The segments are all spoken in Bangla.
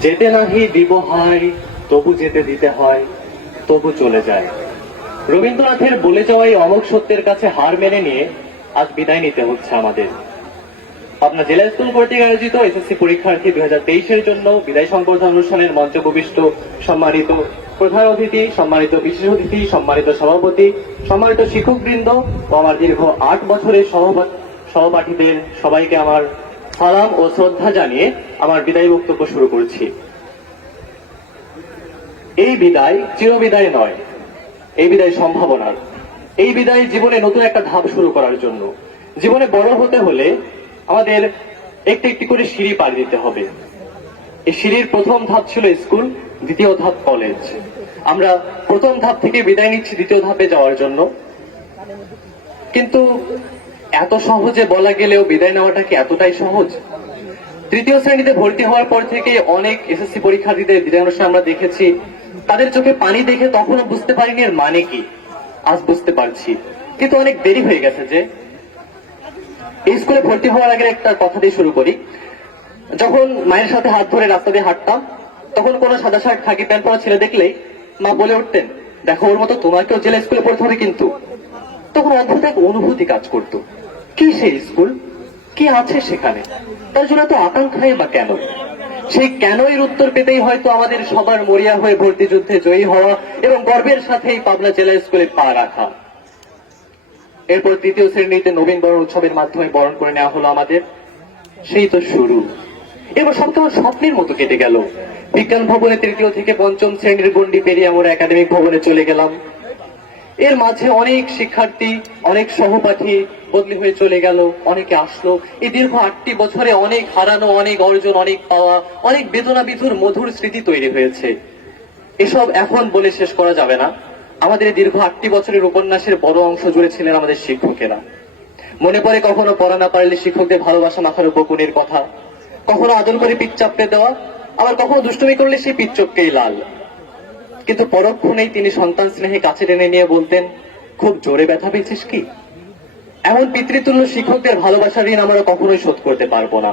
যেতে নাহি দিব হয় তবু যেতে দিতে হয়, তবু চলে যায়। রবীন্দ্রনাথের বলে যাওয়া এই অমোঘ সত্যের কাছে হার মেনে নিয়ে আজ বিদায় নিতে হচ্ছে আমাদের। আপনার জেলা স্কুল কর্তৃক আয়োজিত এসএসসি পরীক্ষার্থী দুই হাজার তেইশের জন্য বিদায় সংবর্ধনা অনুষ্ঠানের মঞ্চ উপবিষ্ট সম্মানিত প্রধান অতিথি, সম্মানিত বিশেষ অতিথি, সম্মানিত সভাপতি, সম্মানিত শিক্ষকবৃন্দ ও আমার দীর্ঘ আট বছরের সহপা- সহপাঠীদের সবাইকে আমার সালাম ও শ্রদ্ধা জানিয়ে আমার বিদায় বক্তব্য শুরু করছি। এই বিদায় চিরবিদায় নয়, এই বিদায় সম্ভাবনার। এই বিদায় জীবনে নতুন একটা ধাপ শুরু করার জন্য। জীবনে বড় হতে হলে আমাদের একটি একটি করে সিঁড়ি পার দিতে হবে। এই সিঁড়ির প্রথম ধাপ ছিল স্কুল, দ্বিতীয় ধাপ কলেজ। আমরা প্রথম ধাপ থেকে বিদায় নিচ্ছি দ্বিতীয় ধাপে যাওয়ার জন্য। কিন্তু এত সহজে বলা গেলেও বিদায় নেওয়াটা কি এতটাই সহজ? তৃতীয় শ্রেণীতে ভর্তি হওয়ার পর থেকে অনেক এসএসসি পরীক্ষার্থীদের বিদায় অনুষ্ঠান আমরা দেখেছি। তাদের চোখে পানি দেখে তখনও বুঝতে পারিনি এর মানে কি। আজ বুঝতে পারছি। কিন্তু অনেক দেরি হয়ে গেছে যে। এই স্কুলে ভর্তি হওয়ার আগে একটা কথা দিয়ে শুরু করি। যখন মায়ের সাথে হাত ধরে রাস্তা দিয়ে হাঁটতাম, তখন কোনো সাদা শার্ট, খাকি প্যান্ট পরা ছেলে দেখলেই মা বলে উঠতেন, দেখো, ওর মতো তোমাকেও জেলা স্কুলে পড়তে হবে কিন্তু। তখন অদ্ভুত এক অনুভূতি কাজ করতো। কি সেই স্কুল? কি আছে সেখানে? তার জন্য তো আকাঙ্ক্ষাই বা কেন? সেই কেন এর উত্তর পেতেই হয়তো আমাদের সবার মরিয়া হয়ে ভর্তি যুদ্ধে জয়ী হওয়া এবং গর্বের সাথেই পাবনা জেলা স্কুলে পা রাখা। এরপর তৃতীয় শ্রেণীতে নবীন বরণ উৎসবের মাধ্যমে বরণ করে নেওয়া হলো আমাদের। সেই তো শুরু। এবার সব কেমন স্বপ্নের মতো কেটে গেল। বিজ্ঞান ভবনে তৃতীয় থেকে পঞ্চম শ্রেণির গন্ডি পেরিয়ে আমরা একাডেমিক ভবনে চলে গেলাম। এর মাঝে অনেক শিক্ষার্থী, অনেক সহপাঠী বদলি হয়ে চলে গেল, অনেকে আসলো। এই দীর্ঘ আটটি বছরে অনেক হারানো, অনেক অর্জন, অনেক পাওয়া, অনেক বেদনা বিধুর মধুর স্মৃতি তৈরি হয়েছে। এসব এখন বলে শেষ করা যাবে না। আমাদের দীর্ঘ আটটি বছরের উপন্যাসের বড় অংশ জুড়ে ছিলেন আমাদের শিক্ষকেরা। মনে পড়ে কখনো পড়া না পারলে শিক্ষকদের ভালোবাসা মাথার বকুনের কথা। কখনো আদর করে পিচ চাপড়ে দেওয়া, আবার কখনো দুষ্টুমি করলে সেই পিচ্চককেই লাল। কিন্তু পরক্ষণেই তিনি সন্তান স্নেহে কাছে টেনে নিয়ে বলতেন, খুব জোরে ব্যথা পেয়েছিস কি? এমন পিতৃতুল্য শিক্ষকদের ভালোবাসার ঋণ আমরা কখনোই শোধ করতে পারব না।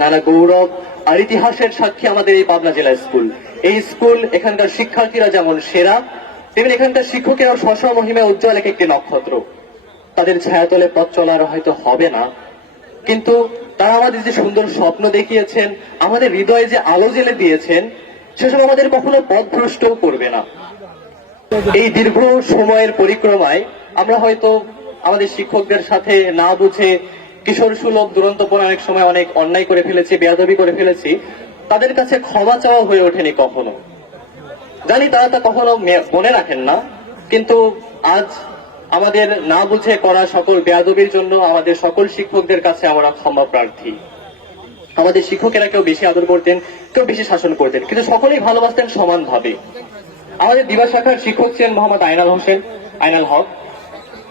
নানা গৌরব আর ইতিহাসের সাক্ষী আমাদের এই পাবনা জেলা স্কুল। এই স্কুল এখানকার শিক্ষার্থীরা যেমন সেরা, তেমনি এখানকার শিক্ষকেরাও স্ব মহিমায় উজ্জ্বল এক একটি নক্ষত্র। তাদের ছায়াতলে পথ চলার হয়তো হবে না, কিন্তু তারা আমাদের যে সুন্দর স্বপ্ন দেখিয়েছেন, আমাদের হৃদয়ে যে আলো জেলে দিয়েছেন, সেসব আমাদের কখনো পথভ্রষ্টও করবে না। এই দীর্ঘ সময়ের পরিক্রমায় আমরা হয়তো আমাদের শিক্ষকদের সাথে না বুঝে কিশোর সুলভ দুরন্তপন অনেক সময় অনেক অন্যায় করে ফেলেছি, বেয়াদবি করে ফেলেছি, তাদের কাছে ক্ষমা চাওয়া হয়ে ওঠেনি কখনো। জানি তারা তা কখনো মনে রাখেন না, কিন্তু আজ আমাদের না বুঝে করা সকল বেয়াদবির জন্য আমাদের সকল শিক্ষকদের কাছে আমরা ক্ষমা প্রার্থী। আমাদের শিক্ষকেরা কেউ বেশি আদর করতেন, কেউ বেশি শাসন করতেন, কিন্তু সকলেই ভালোবাসতেন সমানভাবে। আমাদের দিবা শাখার শিক্ষক ছিলেন মোহাম্মদ আইনাল হোসেন, আইনাল হক।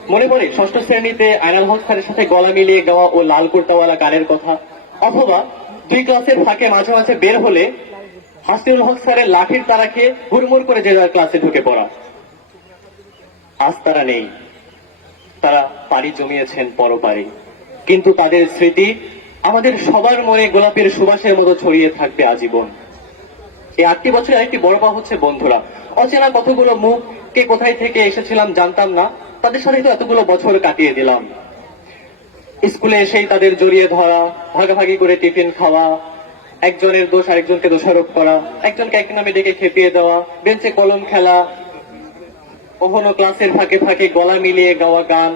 মনে পড়ে, ষষ্ঠ শ্রেণীতে আইনাল হক স্যারের সাথে গলা মিলিয়ে গাওয়া ও লাল কুর্তাওয়ালা গানের কথা? অথবা দুই ক্লাসের ফাঁকে মাঝে মাঝে বের হলে হাসিউল হক স্যারের লাঠির তারা খেয়ে হুড়মুড় করে যে ক্লাসে ঢুকে পড়া। আজ তারা নেই। তারা পাড়ি জমিয়েছেন পরপারে। কিন্তু তাদের স্মৃতি আমাদের সবার মনে গোলাপের সুবাসের মতো ছড়িয়ে থাকবে আজীবন। এই আটটি বছরের আরেকটি বড় পাওয়া হচ্ছে বন্ধুরা। অচেনা কতগুলো মুখ, কে কোথায় থেকে এসেছিলাম জানতাম না। তাদের সাথে তো এতগুলো বছর কাটিয়ে দিলাম। স্কুলে এসেই তাদের জড়িয়ে ধরা, ভাগাভাগি করে টিফিন খাওয়া, একজনের দোষ আরেকজনকে দোষারোপ করা, একজনকে এক নামে ডেকে খেপিয়ে দেওয়া, বেঞ্চে কলম খেলা কখনো ক্লাসের ফাঁকে ফাঁকে গলা মিলিয়ে গাওয়া গান।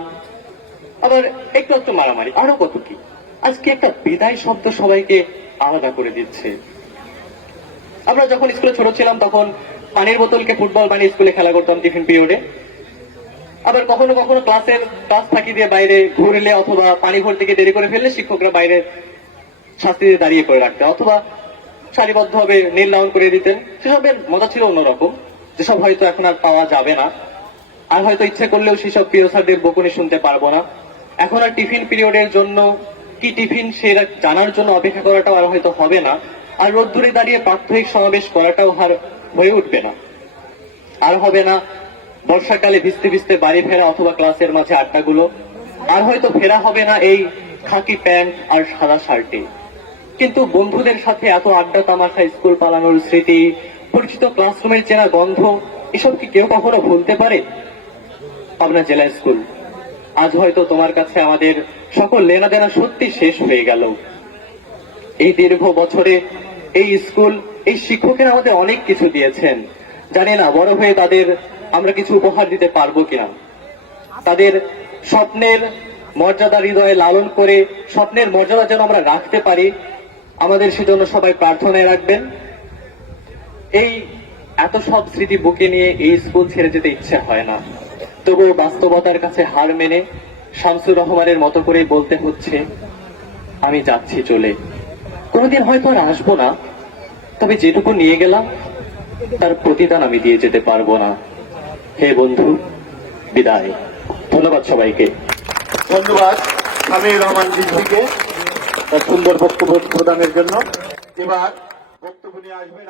আবার একটু একটু মারামারি, আরও কত কি? আজকে একটা বিদায় শব্দ সবাইকে আলাদা করে দিচ্ছে। আমরা যখন স্কুলে ছোট ছিলাম তখন পানির বোতলকে ফুটবল বানিয়ে স্কুলে খেলা করতাম টিফিন পিরিয়ডে। আবার কখনো কখনো ক্লাসের ক্লাস ফাঁকি দিয়ে বাইরে ঘুরলে অথবা পানি ভরতে গিয়ে দেরি করে ফেললে শিক্ষকরা বাইরে শাস্তি দিয়ে দাঁড়িয়ে করে রাখতে, অথবা সারিবদ্ধভাবে নীল ডাউন করে দিতেন। সেসবের মজা ছিল অন্যরকম। যেসব হয়তো এখন আর পাওয়া যাবে না। আর হয়তো ইচ্ছে করলেও সেসব প্রিয় স্যারদের বকুনি শুনতে পারব না। এখন আর টিফিন পিরিয়ডের জন্য কি টিফিন সেটা জানার জন্য অপেক্ষা করাটাও আর হয়তো হবে না। আর রোদ্দুরে দাঁড়িয়ে প্রাত্যহিক সমাবেশ করাটাও আর হয়ে উঠবে না। আর হবে না বর্ষাকালে ভিজতে ভিজতে বাড়ি ফেরা অথবা ক্লাসের মাঝে আড্ডাগুলো। আর হয়তো ফেরা হবে না এই খাকি প্যান্ট আর সাদা শার্টে। কিন্তু বন্ধুদের সাথে এত আড্ডা তামাশা, স্কুল পালানোর স্মৃতি, পরিচিত ক্লাসরুমের চেনা গন্ধ, এসব কি কেউ কখনো ভুলতে পারে? পাবনা জেলা স্কুল। আজ হয়তো তোমার কাছে আমাদের সকল লেনাদেনা সত্যি শেষ হয়ে গেল। এই দীর্ঘ বছরে এই স্কুল, এই শিক্ষকেরা আমাদের অনেক কিছু দিয়েছেন। জানি না, বড় হয়ে তাদের আমরা কিছু উপহার দিতে পারব কিনা? তাদের স্বপ্নের মর্যাদা হৃদয়ে লালন করে স্বপ্নের মর্যাদা যেন আমরা রাখতে পারি, আমাদের সেজন্য সবাই প্রার্থনায় রাখবেন। এই এত সব স্মৃতি বুকে নিয়ে এই স্কুল ছেড়ে যেতে ইচ্ছে হয় না। তবুও বাস্তবতার কাছে হার মেনে শামসুর রহমানের মতো করে বলতে হচ্ছে, আমি যাচ্ছি চলে। কোনোদিন হয়তো আর আসব না, তবে যেটুকু নিয়ে গেলাম, তার প্রতিদান আমি দিয়ে যেতে পারব না। হে বন্ধু, বিদায়। ধন্যবাদ সবাইকে। ধন্যবাদ স্বামী রহমান জিজিকে তার সুন্দর বক্তব্য প্রদানের জন্য। এবার বক্তব্য নিয়ে আসবেন